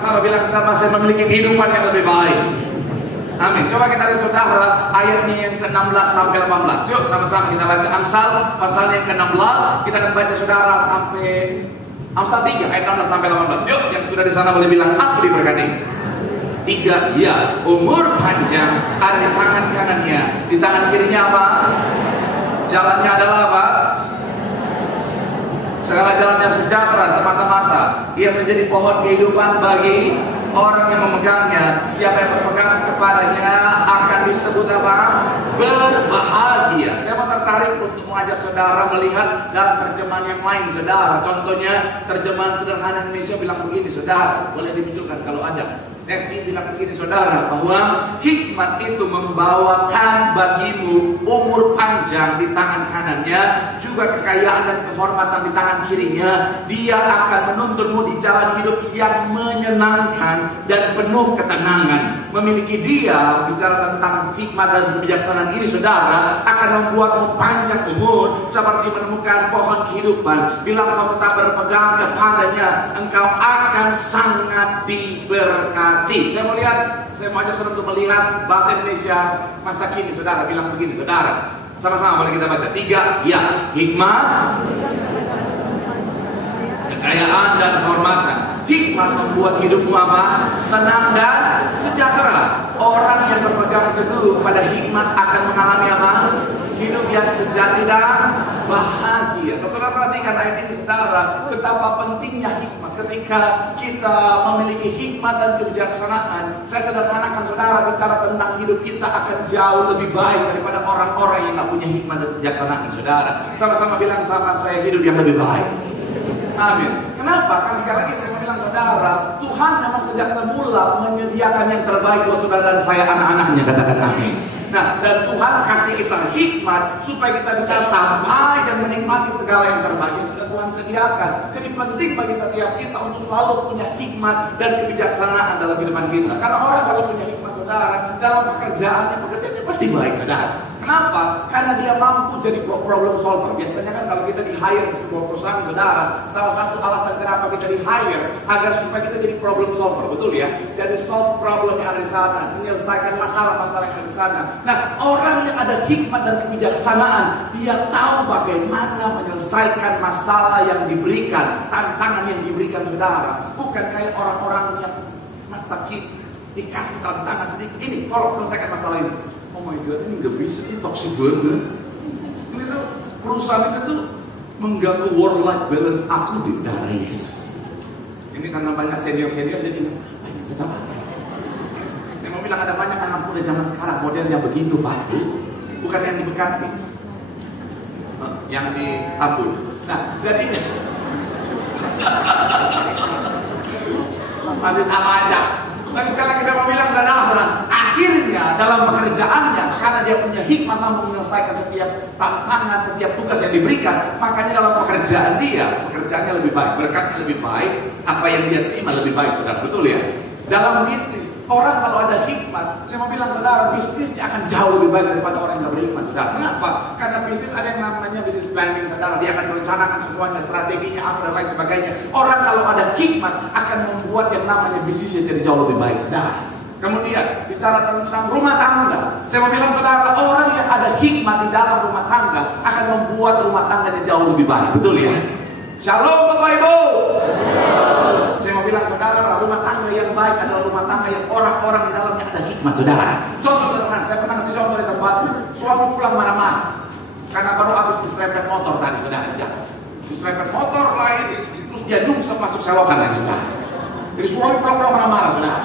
Sama bilang sama, saya memiliki kehidupan yang lebih baik. Amin. Coba kita lihat saudara ayatnya yang ke-16 sampai 18. Yuk sama-sama kita baca Amsal pasal yang ke-16. Kita akan baca saudara sampai Amsal 3 ayat 16 sampai 18. Yuk yang sudah di sana boleh bilang aku diberkati. 3, ya, umur panjang ada di tangan kanannya, di tangan kirinya apa? Jalannya adalah apa? Segala jalannya sejahtera semata-mata. Ia menjadi pohon kehidupan bagi orang yang memegangnya. Siapa yang berpegang kepadanya akan disebut apa? Berbahagia. Saya mau tertarik untuk mengajak saudara melihat dalam terjemahan yang lain, saudara. Contohnya terjemahan sederhana Indonesia bilang begini, saudara. Boleh dimunculkan kalau ada. Nesi bilang begini, saudara, bahwa hikmat itu membawakan bagimu umur panjang di tangan kanannya, juga kekayaan dan kehormatan di tangan kirinya. Dia akan menuntunmu di jalan hidup yang menyenangkan dan penuh ketenangan. Memiliki dia, bicara tentang hikmat dan kebijaksanaan ini, saudara, akan membuatmu panjang umur seperti menemukan pohon kehidupan. Bila kau tetap berpegang kepadanya, engkau akan sangat diberkati. Saya mau ajak saudara untuk melihat bahasa Indonesia masa kini, saudara. Bilang begini, saudara. Sama-sama boleh kita baca. 3, ya, hikmat, kekayaan dan kehormatan. Hikmat membuat hidupmu apa? Senang dan sejahtera. Orang yang berpegang teguh pada hikmat akan mengalami apa? Hidup yang sejati dan bahagia. Kalau saudara perhatikan ayat ini, saudara, betapa pentingnya hikmat. Ketika kita memiliki hikmat dan kebijaksanaan, saya sederhanakan saudara, bicara tentang hidup kita akan jauh lebih baik daripada orang-orang yang tidak punya hikmat dan kebijaksanaan, saudara. Sama-sama bilang sama saya, hidup yang lebih baik. Amin. Kenapa? Karena sekali lagi saya mau bilang saudara, Tuhan memang sejak semula menyediakan yang terbaik buat saudara dan saya, anak-anaknya, katakan amin. Nah, dan Tuhan kasih kita hikmat supaya kita bisa sampai dan menikmati segala yang terbaik yang sudah Tuhan sediakan. Jadi penting bagi setiap kita untuk selalu punya hikmat dan kebijaksanaan dalam kehidupan kita. Karena orang kalau punya hikmat, saudara, dalam pekerjaannya pasti baik, saudara. Kenapa? Karena dia mampu jadi problem solver. Biasanya kan kalau kita di-hire di sebuah perusahaan, saudara, salah satu alasan kenapa kita di-hire agar supaya kita jadi problem solver, betul ya? Jadi solve problem yang ada di sana, menyelesaikan masalah-masalah yang ada di sana. Nah, orang yang ada hikmat dan kebijaksanaan, dia tahu bagaimana menyelesaikan masalah yang diberikan, tantangan yang diberikan, saudara. Bukan kayak orang-orang yang masa dikasih tantangan sedikit, ini kalau selesaikan masalah ini. Oh my God, ini nggak bisa, ini toxic banget. Ini tuh perusahaan itu tuh mengganggu work life balance aku di dari Yesus. Ini karena banyak senior jadi banyak bersama. Saya mau bilang ada banyak anak muda zaman sekarang model yang begitu, Pak. Bukan yang di Bekasi, yang di Tabur. Nah, jadi masih sama aja. Tapi sekali lagi saya mau bilang, saudara, akhirnya dalam pekerjaannya, karena dia punya hikmat mampu menyelesaikan setiap tantangan, setiap tugas yang diberikan, makanya dalam pekerjaan dia, pekerjaannya lebih baik, berkatnya lebih baik, apa yang dia terima lebih baik, saudara. Betul ya? Dalam bisnis, orang kalau ada hikmat, saya mau bilang, saudara, bisnisnya akan jauh lebih baik daripada orang yang tidak berhikmat, saudara. Kenapa? Karena bisnis ada yang namanya bisnis planning, saudara. Dia akan merencanakan semuanya, strateginya, apa dan lain sebagainya. Orang kalau ada hikmat akan membuat yang namanya bisnisnya jadi jauh lebih baik, saudara. Kemudian, bicara tentang rumah tangga. Saya mau bilang, saudara, orang yang ada hikmat di dalam rumah tangga akan membuat rumah tangganya jauh lebih baik. Betul ya? Shalom Bapak Ibu. Saya mau bilang, saudara, rumah tangga yang baik adalah rumah tangga yang orang-orang di dalamnya ada hikmat, saudara. Contoh sederhana, saya pernah kasih contoh di tempat suami pulang marah-marah karena baru habis diserempet motor tadi, saudara. Diserempet motor lain, terus dia nyungsep masuk selokan lagi, saudara. Jadi suami pulang marah-marah, saudara.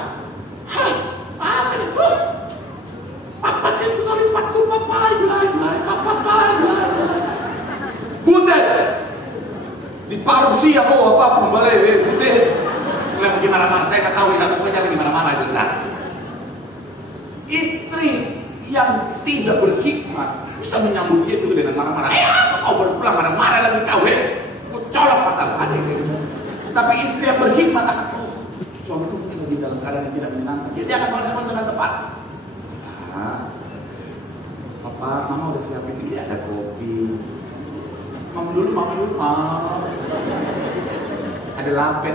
Hah, apa itu? Papa sih punya lipatku, papa, butet di parusi apa pun boleh, butet. Mulai gimana-mana, saya nggak tahu ya, pokoknya lagi gimana-mana itu. Nah, istri yang tidak berhikmat bisa menyambut dia itu dengan marah-marah. Apa kau baru pulang marah-marah lagi kau? Kau colok mata lagi. Tapi istri yang berhikmat akan suamiku mungkin lagi dalam keadaan yang tidak menyenangkan. Dia akan merespon dengan tepat. Papa, mama udah siapin ini ada kopi. Mama dulu. Ada lapet.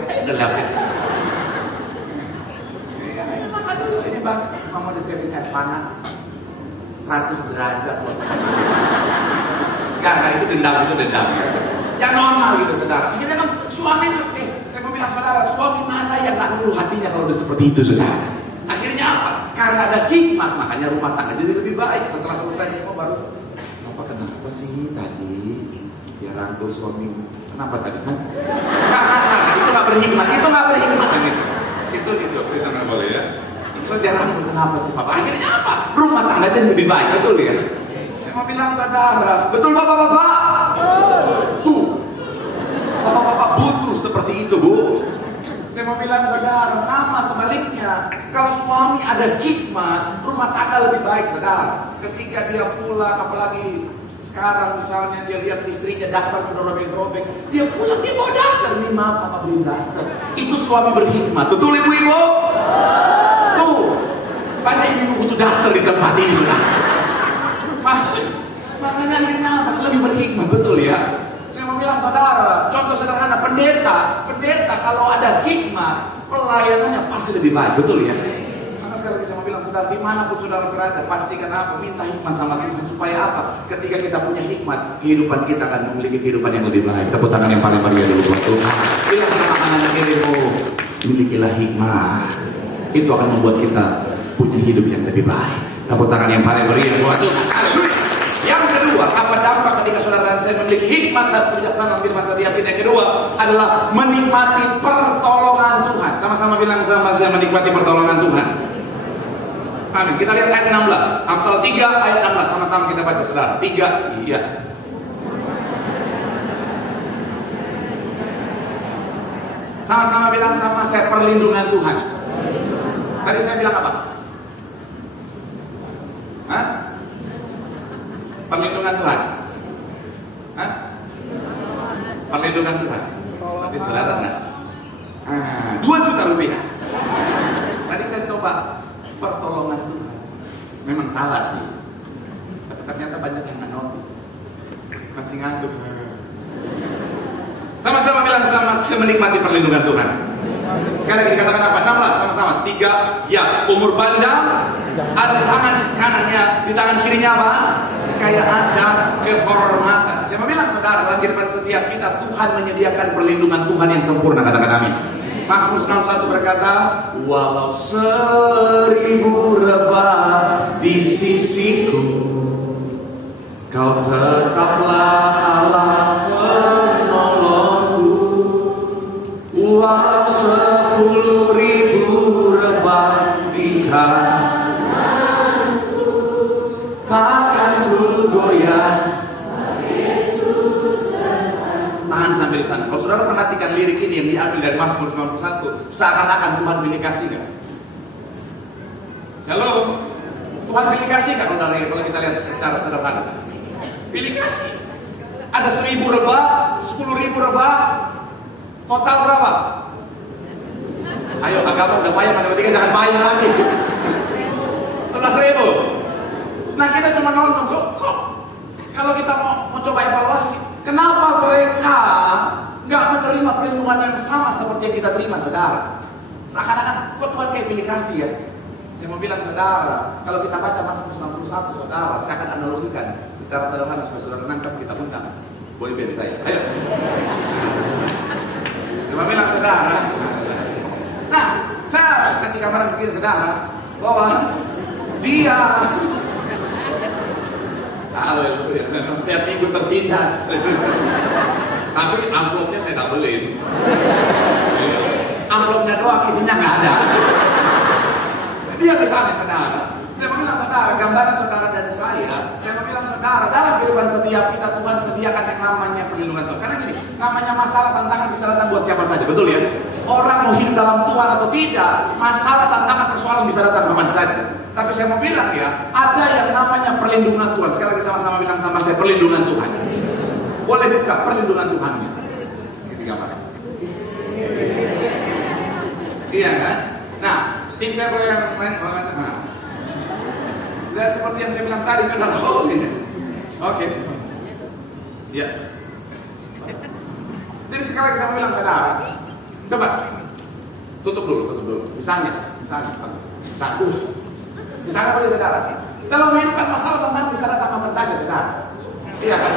bang, mau disiapin air panas 100 derajat loh. Enggak, itu dendam. Yang normal gitu, saudara. Akhirnya kan suami, saya mau bilang saudara, suami mana yang gak luluh hatinya kalau udah seperti itu, saudara. Akhirnya apa? Karena ada hikmat, makanya rumah tangga jadi lebih baik. Setelah selesai semua baru, kenapa sih tadi dia rangkul suami? Kenapa tadi? Karena itu nggak berhikmat, kan gitu. Itu nggak boleh ya. Itu dia rangkul kenapa sih Papa? Akhirnya apa? Rumah tangga jadi lebih baik, betul ya? Saya mau bilang saudara, betul bapak-bapak? Tuh, bapak-bapak butuh seperti itu, Bu. Saya mau bilang saudara, sama sebaliknya. Kalau suami ada hikmat, rumah tangga lebih baik, saudara. Ketika dia pulang, apalagi sekarang misalnya dia lihat istrinya daster udah robek-robek, dia pulang, dia bawa daster. Ini maaf, Papa beli daster. Itu suami berhikmat, betul ibu-ibu? Tuh, banyak ibu butuh daster di tempat ini, saudara. Makanya ini apa? Lebih berhikmat, betul ya? Bilang saudara, contoh sederhana, pendeta kalau ada hikmat, pelayanannya pasti lebih baik, betul ya? Maka sekali lagi saya mau bilang, saudara, dimanapun saudara berada, pastikan apa? Minta hikmat sama Tuhan, supaya apa? Ketika kita punya hikmat, kehidupan kita akan memiliki kehidupan yang lebih baik. Tepuk tangan yang paling meriah dulu buat Tuhan. Bilang sama anak dirimu, milikilah hikmat. Itu akan membuat kita punya hidup yang lebih baik. Tepuk tangan yang paling meriah buat Tuhan. Yang kedua, apa dampak ketika saudara dan saya memiliki hikmat dan kebijaksanaan firman setiap kita? Yang kedua adalah menikmati pertolongan Tuhan. Sama-sama bilang sama saya, menikmati pertolongan Tuhan. Amin. Kita lihat ayat 16. Amsal 3 ayat 16. Sama-sama kita baca, saudara. 3, iya. Sama-sama bilang sama saya, perlindungan Tuhan. Tadi saya bilang apa? Hah? Perlindungan Tuhan. Hah? Perlindungan Tuhan. Tapi saudara enggak? 2 juta rupiah. Tadi saya coba pertolongan Tuhan. Memang salah sih. Tapi ternyata banyak yang nggak notice. Masih ngantuk. Sama-sama bilang sama saya, menikmati perlindungan Tuhan. Sekali lagi dikatakan apa? 16 sama-sama. 3, ya, umur panjang. Ada di tangan kanannya, di tangan kirinya apa? Kekayaan dan kehormatan. Saya mau bilang saudara, dalam kehidupan setiap kita, Tuhan menyediakan perlindungan Tuhan yang sempurna. Katakan amin. Mazmur 61 berkata, walau 1000 rebah di sisiku, Kau tetaplah Allah penolongku. Walau 10.000 rebah di hatiku, takkan ku goyah. Tahan sampai di sana. Kalau saudara perhatikan lirik ini yang diambil dari Mazmur 91, seakan-akan Tuhan pilih kasih kan? Halo, Tuhan pilih kasih kan? Kalau kita lihat secara sederhana, pilih kasih. Ada 1000 rebah, 10.000 rebah, total berapa? Ayo, agama udah payah, matematika jangan payah lagi. 11.000. Nah, kita cuma nonton kok. Kalau kita mau coba evaluasi, kenapa mereka nggak menerima perlindungan yang sama seperti yang kita terima, saudara? Seakan-akan kok Tuhan kayak pilih kasih ya? Saya mau bilang saudara, kalau kita baca Mazmur 91, saudara, saya akan analogikan secara sederhana supaya saudara nangkap, kita undang. Boleh beda saya. Ayo. Saya mau bilang saudara. Nah, saya kasih gambaran begini saudara, bahwa dia haleluya, setiap minggu terpindah. Tapi amplopnya saya tak beliin. Amplopnya doang, isinya nggak ada. Dia misalnya saudara, saya mau bilang saudara, gambaran saudara dan saya mau bilang saudara, dalam kehidupan setiap kita Tuhan sediakan yang namanya perlindungan Tuhan. Karena gini, namanya masalah tantangan bisa datang buat siapa saja, betul ya? Orang mau hidup dalam Tuhan atau tidak, masalah tantangan persoalan bisa datang kapan saja. Tapi saya mau bilang ya, ada yang namanya perlindungan Tuhan. Sekali lagi sama-sama bilang sama saya, perlindungan Tuhan. Boleh buka perlindungan Tuhan. Ini gambarnya. Iya kan? Nah, tim saya boleh yang lain, nah. Dan seperti yang saya bilang tadi, saudara, oke. Ya. Jadi sekali lagi saya bilang saudara, coba Tutup dulu. Misalnya, status. Misalnya boleh saudara. Dalam menghidupkan masalah tentang bisa datang kapan saja, saudara. Iya kan?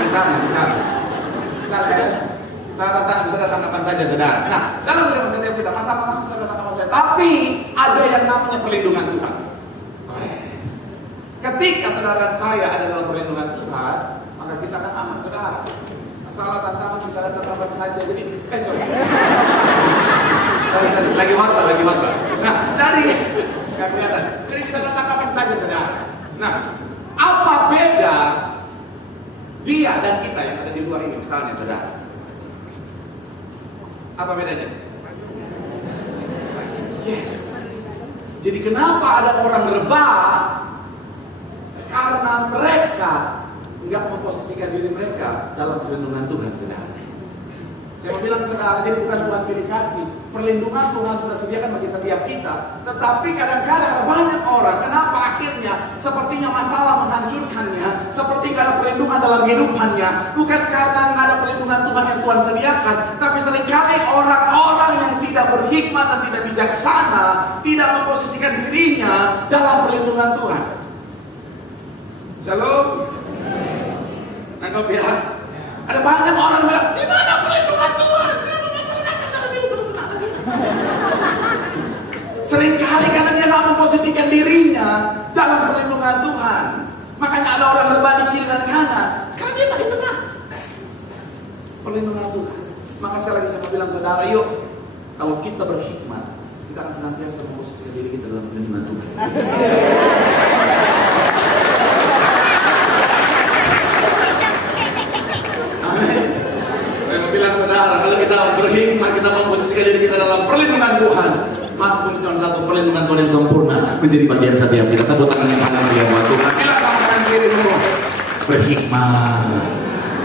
Misalnya. Kita datang kapan saja, saudara. Nah, dalam menghidupkan setiap kita masalah bisa datang kapan saja. Tapi ada yang namanya perlindungan Tuhan. Ketika saudara dan saya ada dalam perlindungan Tuhan, maka kita akan aman, saudara. Masalah tantangan bisa datang kapan saja. Jadi, sorry. Lagi waktu. Nah, nggak kelihatan. Jadi kita datang kapan saja, saudara. Nah, apa beda dia dan kita yang ada di luar ini, misalnya, saudara? Apa bedanya? Yes. Jadi kenapa ada orang rebah? Karena mereka nggak memposisikan diri mereka dalam perlindungan Tuhan, saudara. Saya mau bilang saudara, jadi bukan Tuhan pilih kasih. Perlindungan Tuhan sudah sediakan bagi setiap kita. Tetapi kadang-kadang ada banyak orang, kenapa akhirnya sepertinya masalah menghancurkannya, seperti nggak ada perlindungan dalam hidupannya. Bukan karena nggak ada perlindungan Tuhan yang Tuhan sediakan, tapi seringkali orang-orang yang tidak berhikmat dan tidak bijaksana tidak memposisikan dirinya dalam perlindungan Tuhan. Shalom. Nangkep ya? Ada banyak orang bilang, di mana perlindungan Tuhan? Kenapa masalah datang dalam hidup benar? Seringkali karena dia nggak memposisikan dirinya dalam perlindungan Tuhan. Makanya ada orang rebah di kiri dan kanan. Karena dia nggak di tengah. Perlindungan Tuhan. Maka sekali lagi saya mau bilang saudara, yuk, kalau kita berhikmat, kita akan senantiasa memposisikan diri kita dalam perlindungan Tuhan. Kalau kita berhikmat, kita memposisikan diri kita dalam perlindungan Tuhan. Mazmur 91, perlindungan Tuhan yang sempurna menjadi bagian setiap kita. Tepuk tangan yang kanan dia buat Tuhan. Bilang sama kanan kirimu, berhikmat.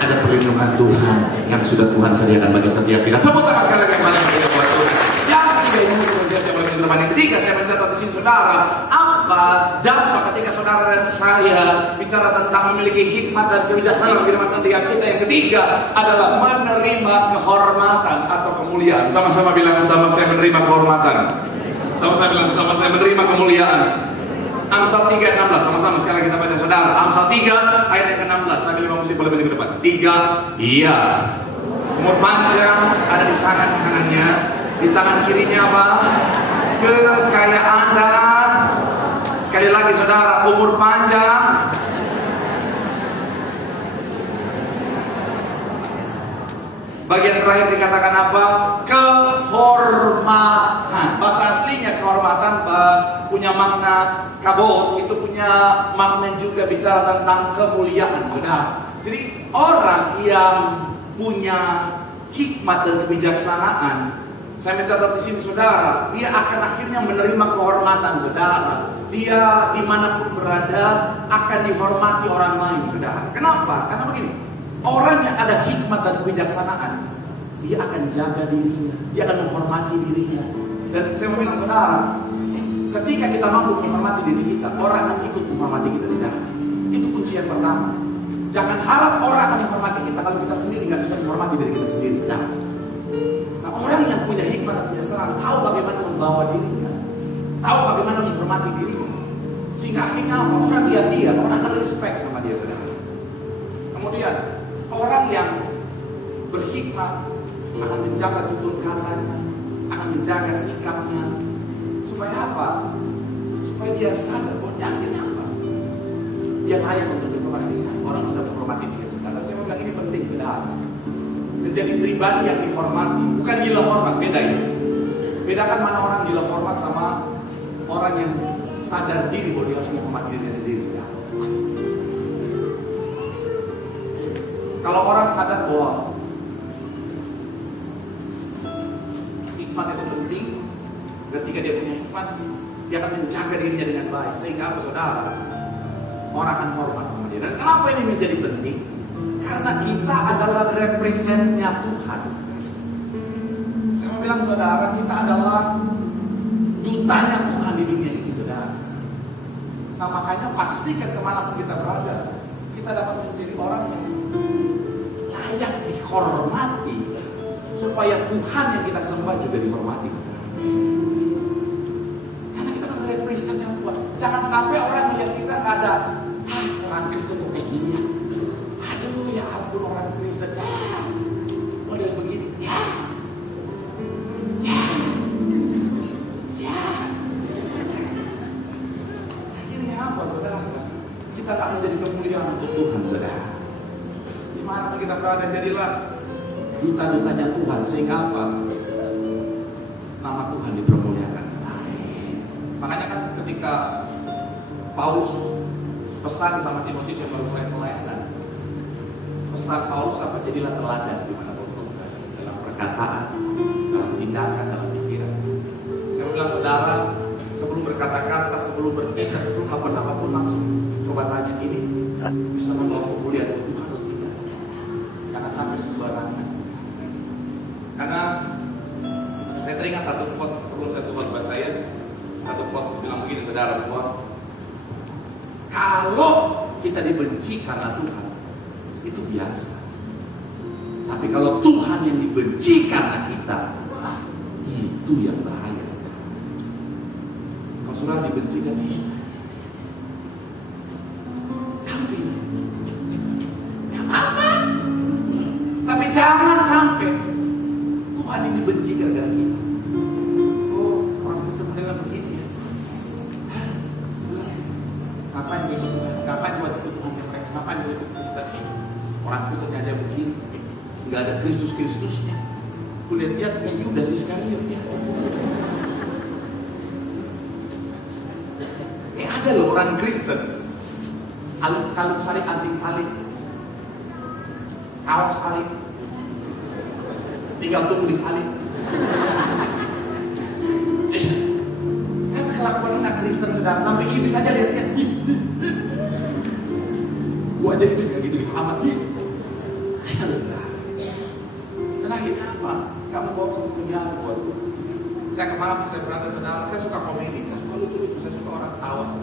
Ada perlindungan Tuhan yang sudah Tuhan sediakan bagi setiap kita. Tepuk tangan sekali lagi yang paling dia buat Tuhan. Yang ketiga ini kemudian saya mulai menerima yang ketiga, saya mencatat di sini saudara. Apa dampak ketika saudara dan saya bicara tentang memiliki hikmat dan kebijaksanaan dalam kehidupan setiap kita? Yang ketiga adalah menerima kehormatan atau kemuliaan. Sama-sama bilang, sama saya menerima kehormatan. Sama-sama bilang, sama saya menerima kemuliaan. Amsal 3 ayat 16, sama-sama sekali kita baca saudara. Amsal 3 ayat yang ke-16, sambil lima musik boleh ke depan. 3, iya. Umur panjang ada di tangan kanannya, di tangan kirinya apa? Kekayaan dan, sekali lagi saudara, umur panjang. Bagian terakhir dikatakan apa? Kehormatan. Bahasa aslinya kehormatan punya makna kabot, itu punya makna juga bicara tentang kemuliaan. Benar. Jadi orang yang punya hikmat dan kebijaksanaan, saya mencatat di sini saudara, dia akan akhirnya menerima kehormatan saudara. Dia dimanapun berada akan dihormati orang lain saudara. Kenapa? Karena begini. Orang yang ada hikmat dan kebijaksanaan, dia akan jaga dirinya, dia akan menghormati dirinya. Dan saya mau bilang saudara, ketika kita mampu menghormati diri kita, orang akan ikut menghormati kita saudara. Itu kunci yang pertama. Jangan harap orang akan menghormati kita kalau kita sendiri nggak bisa menghormati diri kita sendiri. Nah, orang yang punya hikmat dan kebijaksanaan tahu bagaimana membawa dirinya, tahu bagaimana menghormati dirinya, sehingga akhirnya orang lihat dia, orang akan respect sama dia saudara. Kemudian orang yang berhikmat akan menjaga tutur katanya, akan menjaga sikapnya. Supaya apa? Supaya dia sadar bahwa akhirnya apa? Dia layak untuk diperhatikan. Orang bisa menghormati dia. Karena saya bilang ini penting, benar. Menjadi pribadi yang dihormati, bukan gila hormat, beda ya. Bedakan mana orang gila hormat sama orang yang sadar diri bahwa dia harus menghormati dirinya sendiri. Kalau orang sadar bahwa hikmat itu penting, ketika dia punya hikmat, dia akan menjaga dirinya dengan baik. Sehingga apa saudara? Orang akan hormat sama dia. Dan kenapa ini menjadi penting? Karena kita adalah representnya Tuhan. Saya mau bilang saudara, kita adalah dutanya Tuhan di dunia ini saudara. Nah makanya pastikan kemanapun kita berada, kita dapat menjadi orang yang layak dihormati. supaya Tuhan yang kita sembah juga dihormati. Karena kita kan melihat Kristen yang kuat. Jangan sampai orang melihat kita nggak ada, orang Kristen tuh kayak gini ya. Aduh ya ampun orang Kristen, model begini, ya. Akhirnya apa saudara? Kita tak menjadi kemuliaan untuk Tuhan, saudara. Dimana kita berada, jadilah duta-dutanya Tuhan, sehingga apa? Nama Tuhan dipermuliakan. Makanya kan ketika Paulus pesan sama Timotius yang baru mulai pelayanan, pesan Paulus apa? Jadilah teladan di mana pun dalam perkataan, dalam tindakan, dalam pikiran. Saya bilang saudara, sebelum berkata-kata, sebelum bertindak, sebelum melakukan apapun, langsung coba tanya ini bisa membawa kemuliaan Tuhan atau tidak? Jangan sampai sembarangan. Karena saya teringat satu quote sebelum saya tutup bahasa saya, satu quote bilang begini, saudara, quote, kalau kita dibenci karena Tuhan itu biasa, tapi kalau Tuhan yang dibenci karena kita, itu yang bahaya. Kalau saudara dibenci kan tapi ya apa? Tapi jangan sampai Tuhan ini dibenci gara-gara kita. Oh, orang bisa mendengar begini ya. Ngapain gue ikut Tuhan? Ngapain gue ikut Tuhan yang mereka? Ngapain gue ikut Kristen ini? Orang Kristennya aja begini, nggak ada Kristusnya. Kulihat dia kayak Yudas Iskariot ya. Ada loh orang Kristen, kalung salib, anting salib, kaos salib, tinggal tunggu di salib. Kan kelakuan anak Kristen sudah sampai iblis aja lihatnya. Gua aja iblis kayak gitu amat. Terakhirnya apa? Kamu bawa kemuliaan buat. Saya kemarin saya berada saudara, saya suka komedi, saya suka lucu-lucu, saya suka orang tawa.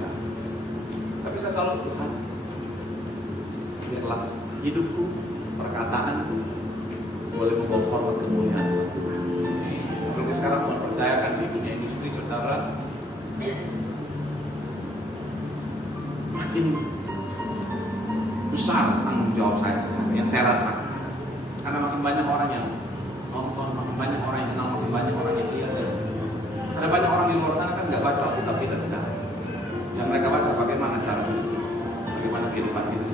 Tapi saya selalu Tuhan, biarlah hidupku, perkataanku boleh membawa hormat kemuliaan Tuhan. Seperti sekarang Tuhan percayakan di dunia industri saudara, makin besar tanggung jawab saya sekarang, yang saya rasakan. Karena makin banyak orang yang nonton, makin banyak orang yang kenal, makin banyak orang yang lihat. Ada banyak orang di luar sana kan nggak baca Alkitab kita tidak. Yang mereka baca bagaimana cara hidup, bagaimana kehidupan kita.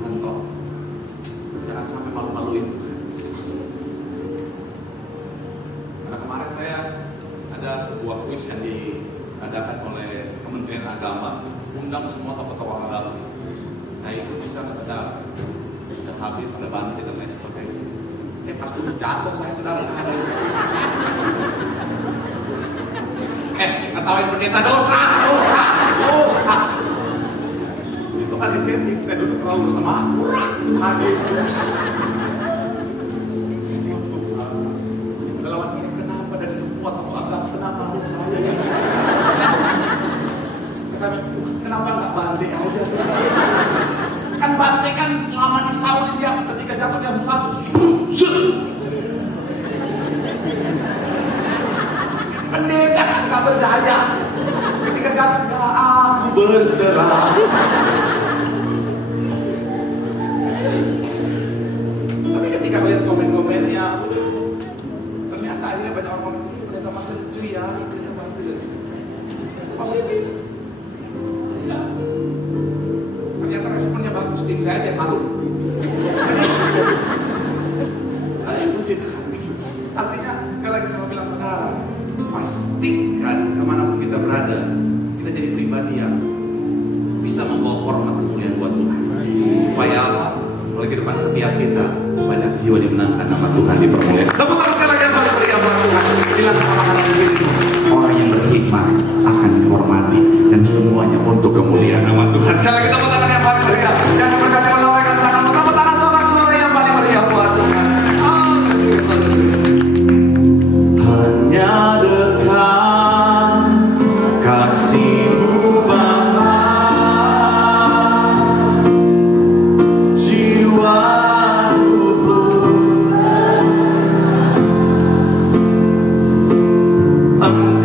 Contoh, jangan sampai malu-maluin. Karena kemarin saya ada sebuah kuis yang diadakan oleh Kementerian Agama, undang semua tokoh-tokoh agama. Nah itu bisa ada Habib, ada Bante dan lain sebagainya. Pas dulu jatuh saya saudara. Ketawain pendeta dosa. Itu kan di sini saya duduk terlalu bersama kurang hadir. Lawan saya kenapa dari semua tokoh agama kenapa harus saya? Kenapa nggak Bante aja? Kan Bante kan lama di Saudi dia ketika jatuh jam 1. Pendeta kan gak berdaya. Ketika jatuh aku berserah. Tapi ketika melihat komen-komennya, ternyata akhirnya banyak orang komen ini pendeta masih lucu ya, ikutnya bantu ya. Positif. Ternyata responnya bagus, tim saya dia malu. Artinya sekali lagi saya bilang saudara, pastikan kemanapun kita berada, kita jadi pribadi yang bisa membawa hormat kemuliaan buat Tuhan. Supaya apa? Oleh kehidupan setiap kita, banyak jiwa dimenangkan nama Tuhan dipermuliakan. Tepuk tangan sekali lagi buat Tuhan. Bilang sama-sama begini, orang yang berhikmat akan dihormati dan semuanya untuk kemuliaan nama Tuhan. Sekali lagi tepuk tangan yang paling meriah. Jangan berkata melambaikan tangan, tepuk tangan sorak-sorai yang paling meriah buat Tuhan. Hanya dekat kasih-Mu Bapa, jiwa rubuh Engkau